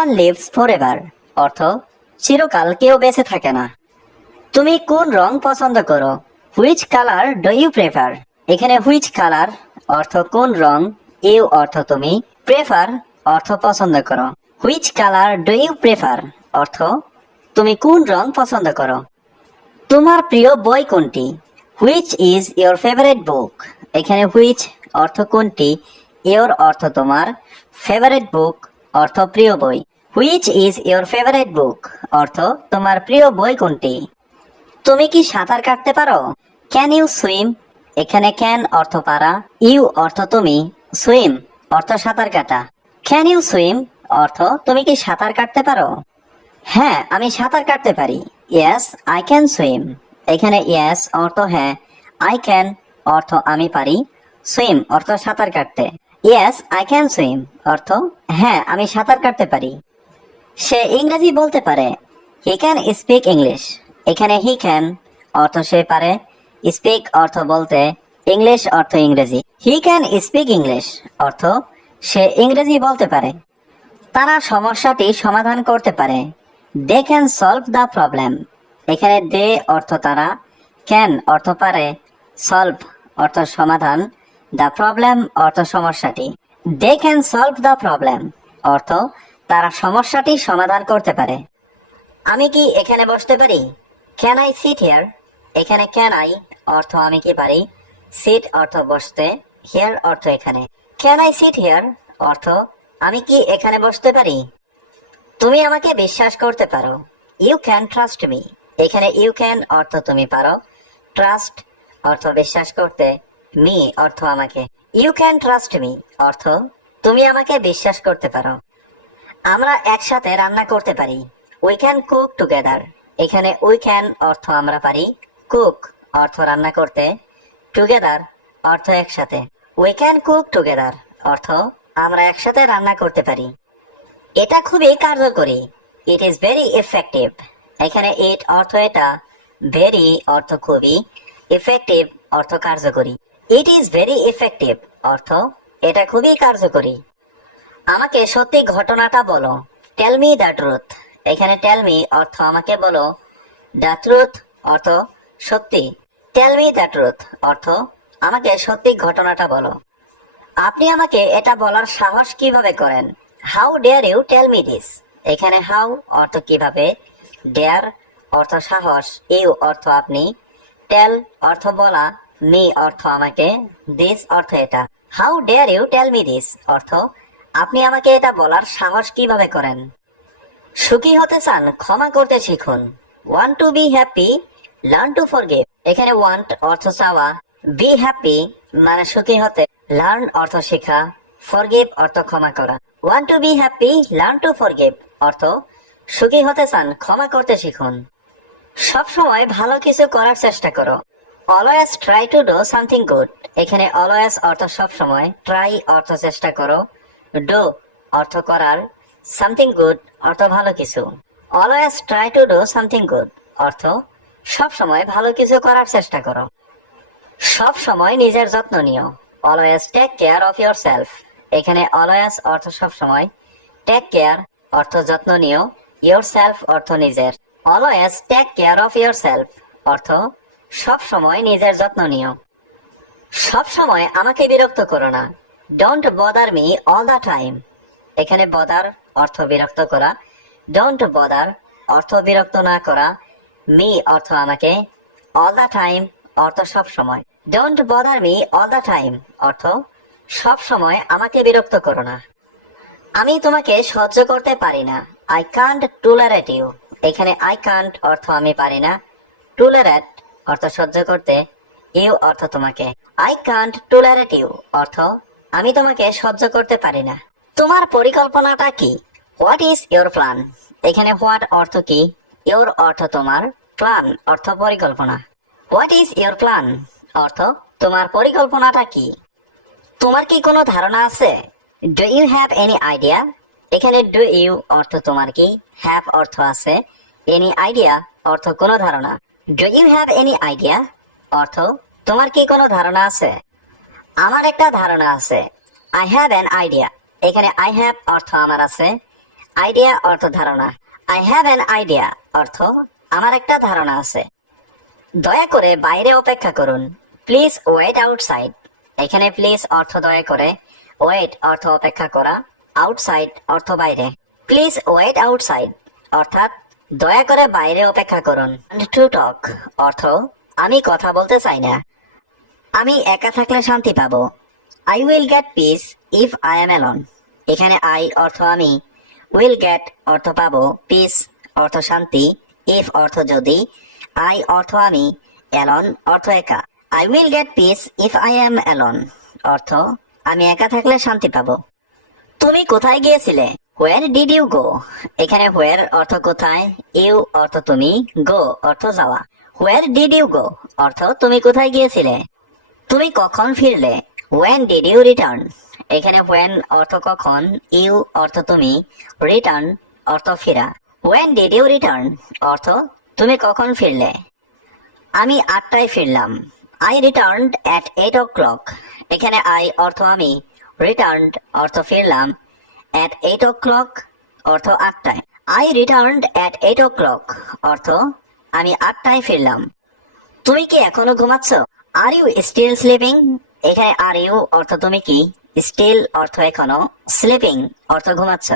One leaves forever অর্থ চিরকাল কেউ বেঁচে থাকে না। তুমি কোন রং পছন্দ করো? Which colour do you prefer? এখানে হুইচ কালার অর্থ কোন রং, ইউ অর্থ তুমি, প্রেফার অর্থ পছন্দ করো। Which colour do you prefer অর্থ তুমি কোন রং পছন্দ করো। তোমার প্রিয় বই কোনটি? হুইচ ইজ ইয়োর ফেভারিট বুক? এখানে হুইচ অর্থ কোনটি, ইয়োর অর্থ তোমার, ফেভারিট বুক অর্থ প্রিয় বই। হুইচ ইজ ইয়োর ফেভারিট বুক অর্থ তোমার প্রিয় বই কোনটি। তুমি কি সাঁতার কাটতে পারো? Can you swim? এখানে ক্যান অর্থ পারা, ইউ অর্থ তুমি, সুইম অর্থ সাঁতার কাটা। ক্যান ইউ সুইম অর্থ তুমি কি সাঁতার কাটতে পারো? হ্যাঁ, আমি সাঁতার কাটতে পারি। Yes I can swim. এখানে ইয়েস অর্থ হ্যাঁ, আই ক্যান অর্থ আমি পারি, সুইম অর্থ সাঁতার কাটতে। ইয়েস আই ক্যান সুইম অর্থ হ্যাঁ, আমি সাঁতার কাটতে পারি। সে ইংরেজি বলতে পারে। He can speak English. এখানে হি ক্যান অর্থ সে পারে, স্পিক অর্থ বলতে, ইংলিশ অর্থ ইংরেজি। হি ক্যান স্পিক ইংলিশ অর্থ সে ইংরেজি বলতে পারে। তারা সমস্যাটি সমাধান করতে পারে। They can solve the problem. এখানে দে অর্থ তারা, ক্যান অর্থ পারে, সলভ অর্থ সমাধান, দ্য প্রবলেম অর্থ সমস্যাটি। They can solve the problem অর্থ তারা সমস্যাটি সমাধান করতে পারে। আমি কি এখানে বসতে পারি? Can I sit here? এখানে ক্যান আই অর্থ আমি কি পারি, সিট অর্থ বসতে, হিয়ার অর্থ এখানে। ক্যান আই সিট হিয়ার অর্থ আমি কি এখানে বসতে পারি? তুমি আমাকে বিশ্বাস করতে পারো। You can trust me. এখানে ইউ ক্যান অর্থ তুমি পারো, ট্রাস্ট অর্থ বিশ্বাস করতে, মি অর্থ আমাকে। ইউ ক্যান ট্রাস্ট মি অর্থ তুমি আমাকে বিশ্বাস করতে পারো। আমরা একসাথে রান্না করতে পারি। We can cook together. এখানে উই ক্যান অর্থ আমরা পারি, কুক অর্থ রান্না করতে, টুগেদার অর্থ একসাথে। উই ক্যান কুক টুগেদার অর্থ আমরা একসাথে রান্না করতে পারি। এটা খুবই কার্যকরী। It is very effective. এখানে ইট অর্থ এটা, ভেরি অর্থ খুবই, ইফেক্টিভ অর্থ কার্যকরী। ইট ইজ ভেরি ইফেক্টিভ অর্থ এটা খুবই কার্যকরী। আমাকে সত্যি ঘটনাটা বলো। Tell me the truth. এখানে টেল মি অর্থ আমাকে বলো, দ্য ট্রুথ অর্থ সত্যি, টেল মি দ্য ট্রুথ অর্থ আমাকে সত্যি ঘটনাটা বলো। আপনি আমাকে এটা বলার সাহস কিভাবে করেন? How dare you tell me this. এখানে হাউ অর্থ কিভাবে, ডেয়ার অর্থ সাহস, ইউ অর্থ আপনি, টেল অর্থ বলা, মি অর্থ আমাকে, দিস অর্থ এটা। How dare you tell me this অর্থ আপনি আমাকে এটা বলার সাহস কিভাবে করেন। সুখী হতে চান, ক্ষমা করতে শিখুন। Want to be happy, learn to forgive. এখানে ওয়ান্ট অর্থ চাওয়া, বি হ্যাপি মানে সুখী হতে, লার্ন অর্থ শেখা, ফরগিভ অর্থ ক্ষমা করা। Want to be happy, learn to forgive অর্থ সুখী হতে চান, ক্ষমা করতে শিখুন। সবসময় ভালো কিছু করার চেষ্টা করো। Always try to do something good. এখানে অলওয়েজ অর্থ সবসময়, ট্রাই অর্থ চেষ্টা করো, ডু অর্থ করার, সামথিং গুড অর্থ ভালো কিছু। Always try to do something good অর্থ সবসময় ভালো কিছু করার চেষ্টা করো। সব সময় নিজের যত্ন নিও। Always take care of yourself. এখানে অলওয়েজ অর্থ সবসময়, টেক কেয়ার অর্থ যত্ন নিও, ইয়োর সেলফ অর্থ নিজের। Always take care of yourself অর্থ সব সময় নিজের যত্ন নিও। সব সময় আমাকে বিরক্ত করো না। Don't bother me all the time. এখানে বদার অর্থ বিরক্ত করা, ডোন্ট বদার অর্থ বিরক্ত না করা, মি অর্থ আমাকে, অল দ্য টাইম অর্থ সব সময়। Don't bother me all the time অর্থ সব সময় আমাকে বিরক্ত করো না। আমি তোমাকে সহ্য করতে পারি না। I can't tolerate you. এখানে আই কান্ট অর্থ আমি পারি না, টলারেট অর্থ সহ্য করতে, ইউ অর্থ তোমাকে। আই কান্ট টলারেট ইউ অর্থ আমি তোমাকে সহ্য করতে পারি না। তোমার পরিকল্পনাটা কি? What is your plan. এখানে হোয়াট অর্থ কি, ইয়োর অর্থ তোমার, প্ল্যান অর্থ পরিকল্পনা। হোয়াট ইজ ইয়োর প্ল্যান অর্থ তোমার পরিকল্পনাটা কি। তোমার কি কোনো ধারণা আছে? Do you have any idea. এখানে ডু ইউ অর্থ তোমার কি, হ্যাভ অর্থ আছে, এনি আইডিয়া অর্থ কোনো ধারণা। Do you have any idea অর্থ তোমার কি কোনো ধারণা আছে। আমার একটা ধারণা আছে। I have an idea. এখানে আই হ্যাভ অর্থ আমার আছে, আইডিয়া অর্থ ধারণা। আই হ্যাভ অ্যান আইডিয়া অর্থ আমার একটা ধারণা আছে। দয়া করে বাইরে অপেক্ষা করুন। Please wait outside. এখানে প্লিজ অর্থ দয়া করে, ওয়েট অর্থ অপেক্ষা করা, আউটসাইড অর্থ বাইরে। প্লিজ ওয়েট আউটসাইড অর্থাৎ দয়া করে বাইরে অপেক্ষা করুন। টু টক অর্থ আমি কথা বলতে চাই না। আমি একা থাকলে শান্তি পাবো। I will get peace if I am alone. এখানে আই অর্থ আমি, উইল গেট অর্থ পাবো, পিস অর্থ শান্তি, ইফ অর্থ যদি, আই অর্থ আমি, অ্যালন অর্থ একা। I will get peace if I am alone অর্থ আমি একা থাকলে শান্তি পাবো। তুমি কোথায় গিয়েছিলে? Where did you go. এখানে হোয়ার অর্থ কোথায়, ইউ অর্থ তুমি, গো অর্থ যাওয়া। হোয়ার ডিড ইউ গো অর্থ তুমি কোথায় গিয়েছিলে। তুমি কখন ফিরলে? When did you return. এখানে হোয়েন অর্থ কখন, ইউ অর্থ তুমি, রিটার্ন অর্থ ফেরা। হোয়েন ডিড ইউ রিটার্ন অর্থ তুমি কখন ফিরলে। আমি 8টায় ফিরলাম। I returned at 8 o'clock। এখানে আই অর্থ আমি, রিটার্নড অর্থ ফিরলাম, অ্যাট 8 o'clock অর্থ 8টায়। আই রিটার্নড অ্যাট 8 o'clock অর্থ আমি 8টায় ফিরলাম। তুমি কি এখনো ঘুমাচ্ছ? Are you still sleeping. এখানে আর ইউ অর্থ তুমি কি, স্টিল অর্থ এখনো, স্লিপিং অর্থ ঘুমাচ্ছ।